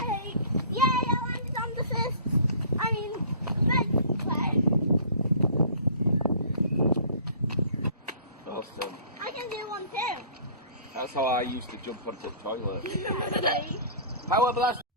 Yay! Yay! I landed on the first. I mean, veg play. Awesome. I can do one too. That's how I used to jump onto the toilet. See? Power blast!